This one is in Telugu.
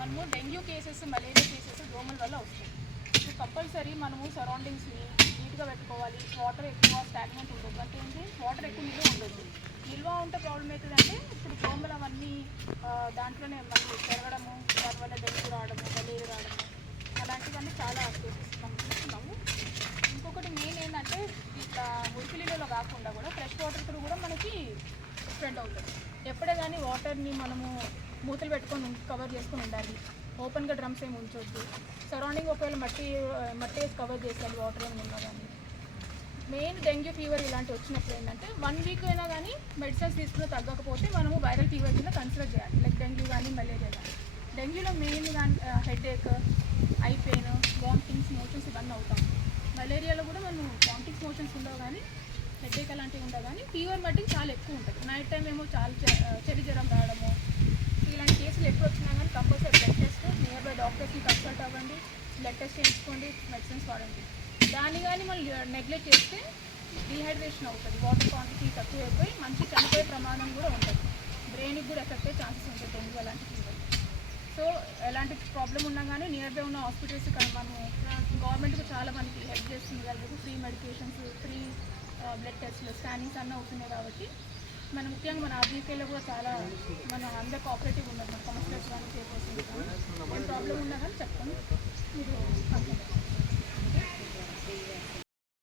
మనము డెంగ్యూ కేసెస్ మలేరియా కేసెస్ దోమల వల్ల వస్తాయి. సో కంపల్సరీ మనము సరౌండింగ్స్ని నీట్గా పెట్టుకోవాలి. వాటర్ ఎక్కువ స్టాగ్నెంట్ ఉండదు. అంటే ఏంటి? వాటర్ ఎక్కువ నిల్వ ఉండదు. నిల్వ ఉంటే ప్రాబ్లం అవుతుందంటే ఇప్పుడు దోమలు అవన్నీ దాంట్లోనే మనకి పెరగడము దానివల్ల డెంగ్యూ రావడము మలేరియా రావడము అలాంటివన్నీ చాలా కేసెస్ మనం చూస్తున్నాము. ఇంకొకటి మెయిన్ ఏంటంటే ఇట్లా మురికి కాకుండా కూడా ఫ్రెష్ వాటర్ కూడా మనకి స్ప్రెడ్ అవుతుంది. ఎప్పుడే కానీ వాటర్ని మనము మూతలు పెట్టుకొని కవర్ చేసుకొని ఉండాలి. ఓపెన్గా డ్రమ్స్ ఏమి ఉంచొద్దు. సరౌండింగ్ ఒకవేళ మట్టి మట్టి వేసి కవర్ చేసేయాలి వాటర్ ఏమి ఉన్నా కానీ. మెయిన్ డెంగ్యూ ఫీవర్ ఇలాంటి వచ్చినప్పుడు ఏంటంటే వన్ వీక్ అయినా కానీ మెడిసిన్స్ తీసుకుని తగ్గకపోతే మనము వైరల్ ఫీవర్ కింద కన్సిడర్ చేయాలి. లైక్ డెంగ్యూ కానీ మలేరియా కానీ. డెంగ్యూలో మెయిన్ కానీ head eye pain vomitings motions ఇవన్నీ అవుతాం మలేరియాలో కూడా మనం వామిటింగ్స్ మోషన్స్ ఉండవు కానీ హెడ్ఏక్ అలాంటివి ఉండవు కానీ ఫీవర్ మట్టి చాలా ఎక్కువ ఉంటుంది. నైట్ టైం ఏమో చాలా చెరి జ్వరం రావడము ఇలాంటి కేసులు ఎప్పుడు వచ్చినా కానీ compulsory blood test nearby డాక్టర్స్ని కన్సల్ట్ అవ్వండి బ్లడ్ టెస్ట్ చేయించుకోండి మెడిసిన్స్ వాడండి. దాన్ని కానీ మనం నెగ్లెక్ట్ చేస్తే డిహైడ్రేషన్ అవుతుంది. వాటర్ క్వాంటిటీ తక్కువ అయిపోయి మంచి చనిపోయే ప్రమాదం కూడా ఉంటుంది. బ్రెయిన్కి కూడా ఎఫెక్ట్ అయ్యే ఛాన్సెస్ ఉంటాయి డెంగ్యూ అలాంటి ఫీవర్ సో ఎలాంటి ప్రాబ్లం ఉన్నా కానీ నియర్ బై ఉన్న హాస్పిటల్స్ మనము గవర్నమెంట్కి చాలా మనకి హెల్ప్ చేస్తుంది. వాళ్ళకి ఫ్రీ మెడికేషన్స్ ఫ్రీ బ్లడ్ టెస్ట్లు స్కానింగ్స్ అన్నీ అవుతున్నాయి కాబట్టి మన ముఖ్యంగా మన ఆర్జీకేలో కూడా చాలా మన అందరు కోఆపరేటివ్ ఉన్నారు మన కమర్షియల్స్ కానీ చేసేసి ఏం ప్రాబ్లం ఉన్నా కానీ చెప్తాను మీరు